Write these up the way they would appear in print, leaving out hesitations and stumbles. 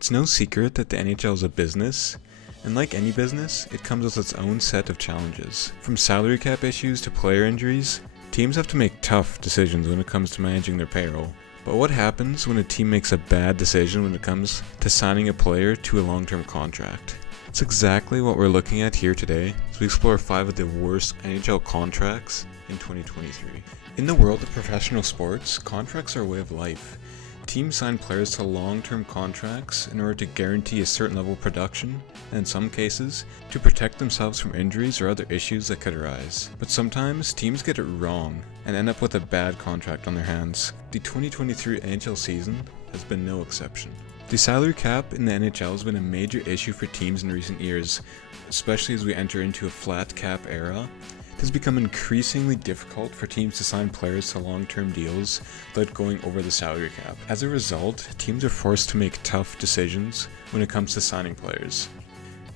It's no secret that the NHL is a business, and like any business, it comes with its own set of challenges. From salary cap issues to player injuries, teams have to make tough decisions when it comes to managing their payroll. But what happens when a team makes a bad decision when it comes to signing a player to a long-term contract? It's exactly what we're looking at here today as we explore 5 of the worst NHL contracts in 2023. In the world of professional sports, contracts are a way of life. Teams sign players to long-term contracts in order to guarantee a certain level of production, and in some cases, to protect themselves from injuries or other issues that could arise. But sometimes, teams get it wrong and end up with a bad contract on their hands. The 2023 NHL season has been no exception. The salary cap in the NHL has been a major issue for teams in recent years, especially as we enter into a flat cap era. It has become increasingly difficult for teams to sign players to long-term deals without going over the salary cap. As a result, teams are forced to make tough decisions when it comes to signing players.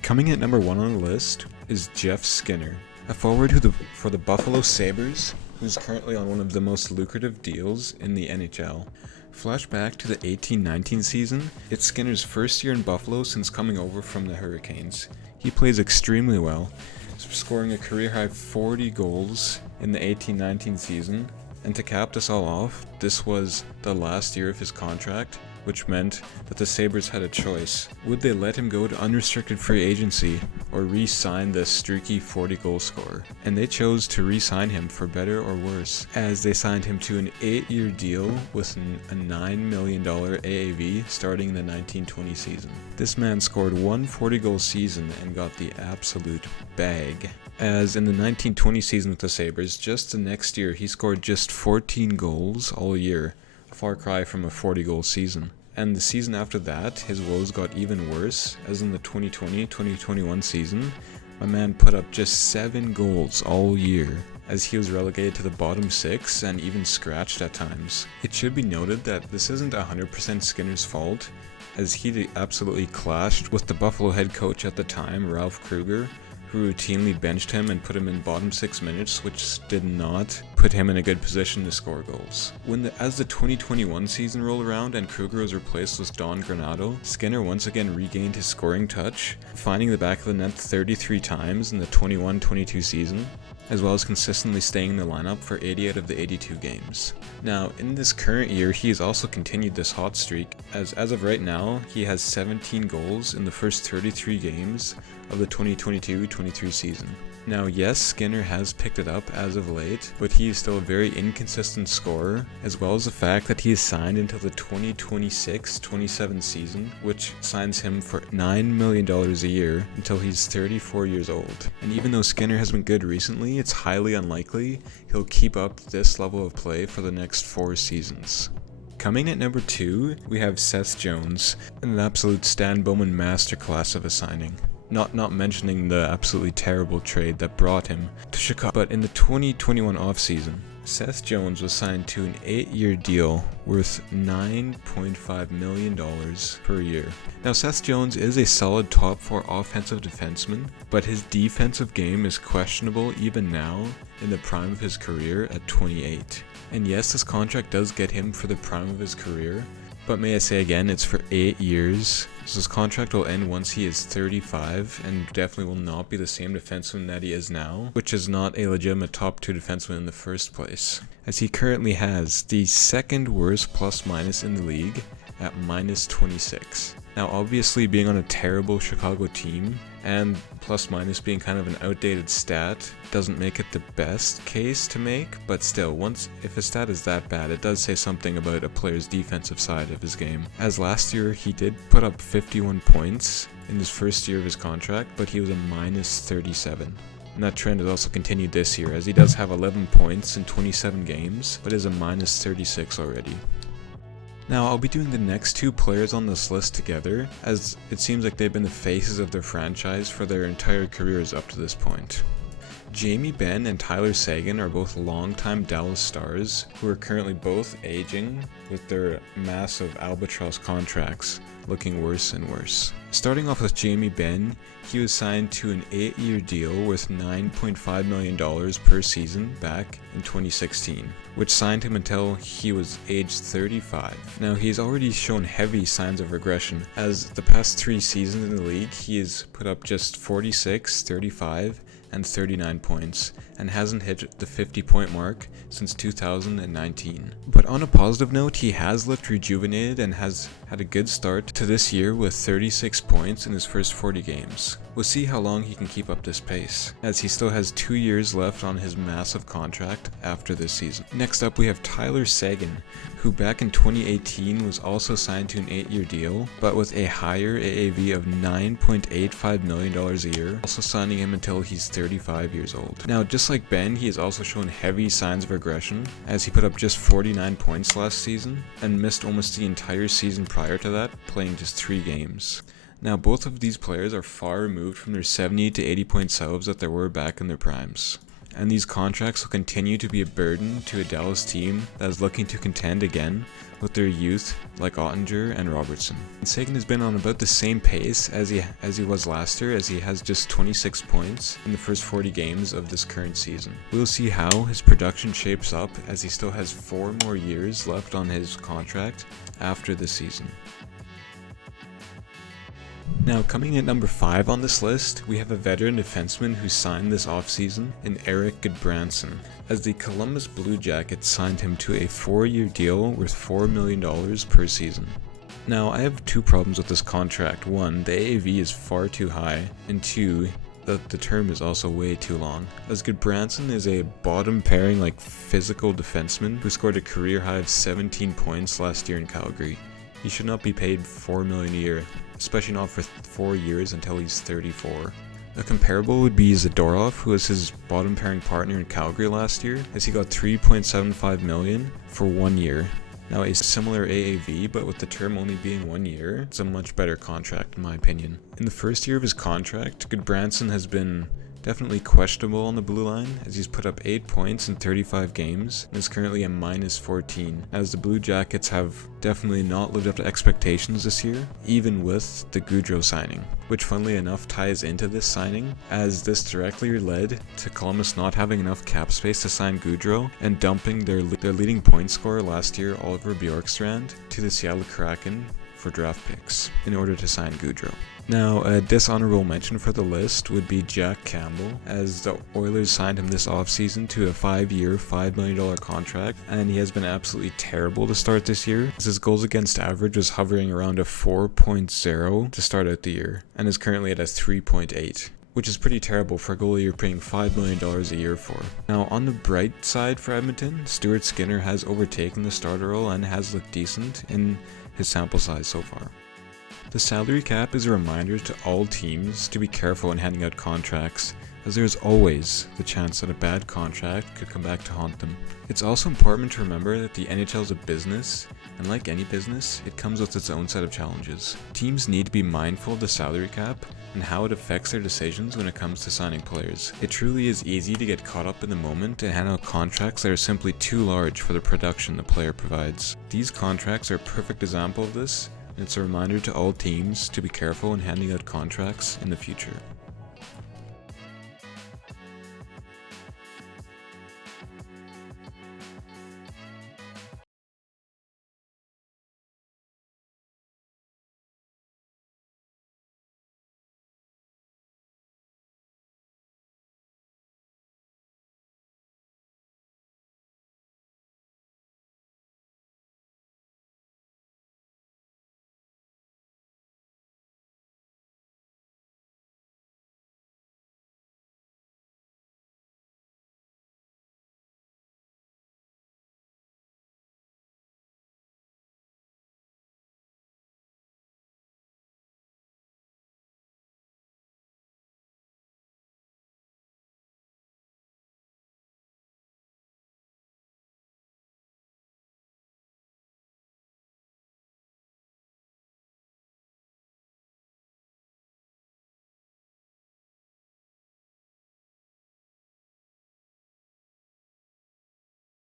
Coming at number 1 on the list is Jeff Skinner, a forward for the Buffalo Sabres, who's currently on one of the most lucrative deals in the NHL. Flashback to the 18-19 season, it's Skinner's first year in Buffalo since coming over from the Hurricanes. He plays extremely well, scoring a career-high 40 goals in the 18-19 season, and to cap this all off, this was the last year of his contract, which meant that the Sabres had a choice. Would they let him go to unrestricted free agency or re-sign the streaky 40-goal scorer? And they chose to re-sign him for better or worse, as they signed him to an 8-year deal with a $9 million AAV starting in the 1920 season. This man scored one 40-goal season and got the absolute bag. As in the 1920 season with the Sabres, just the next year he scored just 14 goals all year, a far cry from a 40-goal season. And the season after that, his woes got even worse, as in the 2020-2021 season, my man put up just 7 goals all year, as he was relegated to the bottom 6 and even scratched at times. It should be noted that this isn't 100% Skinner's fault, as he absolutely clashed with the Buffalo head coach at the time, Ralph Krueger, who routinely benched him and put him in bottom 6 minutes, which did not put him in a good position to score goals. As the 2021 season rolled around and Krueger was replaced with Don Granato, Skinner once again regained his scoring touch, finding the back of the net 33 times in the 21-22 season, as well as consistently staying in the lineup for 80 out of the 82 games. Now, in this current year, he has also continued this hot streak, as of right now, he has 17 goals in the first 33 games of the 2022-23 season. Now, yes, Skinner has picked it up as of late, but he is still a very inconsistent scorer, as well as the fact that he is signed until the 2026-27 season, which signs him for $9 million a year until he's 34 years old. And even though Skinner has been good recently, it's highly unlikely he'll keep up this level of play for the next 4 seasons. Coming at number 2, we have Seth Jones, an absolute Stan Bowman masterclass of a signing. Not mentioning the absolutely terrible trade that brought him to Chicago. But in the 2021 offseason, Seth Jones was signed to an 8-year deal worth $9.5 million per year. Now, Seth Jones is a solid top 4 offensive defenseman, but his defensive game is questionable even now in the prime of his career at 28. And yes, this contract does get him for the prime of his career, but may I say again, it's for 8 years, so his contract will end once he is 35, and definitely will not be the same defenseman that he is now, which is not a legitimate top 2 defenseman in the first place, as he currently has the second worst plus-minus in the league at minus 26. Now, obviously, being on a terrible Chicago team, and plus-minus being kind of an outdated stat, doesn't make it the best case to make, but still, if a stat is that bad, it does say something about a player's defensive side of his game. As last year, he did put up 51 points in his first year of his contract, but he was a minus 37. And that trend has also continued this year, as he does have 11 points in 27 games, but is a minus 36 already. Now, I'll be doing the next 2 players on this list together, as it seems like they've been the faces of their franchise for their entire careers up to this point. Jamie Benn and Tyler Seguin are both longtime Dallas Stars, who are currently both aging with their massive albatross contracts, looking worse and worse. Starting off with Jamie Benn, he was signed to an 8-year deal worth $9.5 million per season back in 2016, which signed him until he was age 35. Now, he's already shown heavy signs of regression, as the past 3 seasons in the league he has put up just 46, 35, and 39 points, and hasn't hit the 50-point mark since 2019. But on a positive note, he has looked rejuvenated and has had a good start to this year with 36 points in his first 40 games. We'll see how long he can keep up this pace, as he still has 2 years left on his massive contract after this season. Next up, we have Tyler Seguin, who back in 2018 was also signed to an 8-year deal, but with a higher AAV of $9.85 million a year, also signing him until he's 35 years old. Now, just like Ben, he has also shown heavy signs of regression, as he put up just 49 points last season, and missed almost the entire season prior to that, playing just 3 games. Now, both of these players are far removed from their 70 to 80 point selves that they were back in their primes, and these contracts will continue to be a burden to a Dallas team that is looking to contend again with their youth like Ottinger and Robertson. And Seguin has been on about the same pace as he was last year, as he has just 26 points in the first 40 games of this current season. We'll see how his production shapes up, as he still has 4 more years left on his contract after this season. Now, coming in at number 5 on this list, we have a veteran defenseman who signed this offseason in Erik Gudbranson, as the Columbus Blue Jackets signed him to a 4-year deal worth $4 million per season. Now, I have 2 problems with this contract. 1, the AAV is far too high, and 2, that the term is also way too long, as Gudbranson is a bottom pairing physical defenseman who scored a career high of 17 points last year in Calgary. He should not be paid $4 million a year, especially not for 4 years until he's 34. A comparable would be Zadorov, who was his bottom pairing partner in Calgary last year, as he got $3.75 million for 1 year. Now, a similar AAV, but with the term only being 1 year, it's a much better contract in my opinion. In the first year of his contract, Gudbranson has been definitely questionable on the blue line, as he's put up 8 points in 35 games and is currently a -14, as the Blue Jackets have definitely not lived up to expectations this year, even with the Gaudreau signing, which funnily enough ties into this signing, as this directly led to Columbus not having enough cap space to sign Gaudreau and dumping their leading point scorer last year, Oliver Bjorkstrand, to the Seattle Kraken for draft picks in order to sign Gaudreau. Now, a dishonorable mention for the list would be Jack Campbell, as the Oilers signed him this offseason to a 5-year, $5 million contract, and he has been absolutely terrible to start this year, as his goals against average was hovering around a 4.0 to start out the year, and is currently at a 3.8. Which is pretty terrible for a goalie you're paying $5 million a year for. Now, on the bright side for Edmonton, Stuart Skinner has overtaken the starter role and has looked decent in his sample size so far. The salary cap is a reminder to all teams to be careful when handing out contracts, as there is always the chance that a bad contract could come back to haunt them. It's also important to remember that the NHL is a business, and like any business, it comes with its own set of challenges. Teams need to be mindful of the salary cap and how it affects their decisions when it comes to signing players. It truly is easy to get caught up in the moment and hand out contracts that are simply too large for the production the player provides. These contracts are a perfect example of this, and it's a reminder to all teams to be careful when handing out contracts in the future.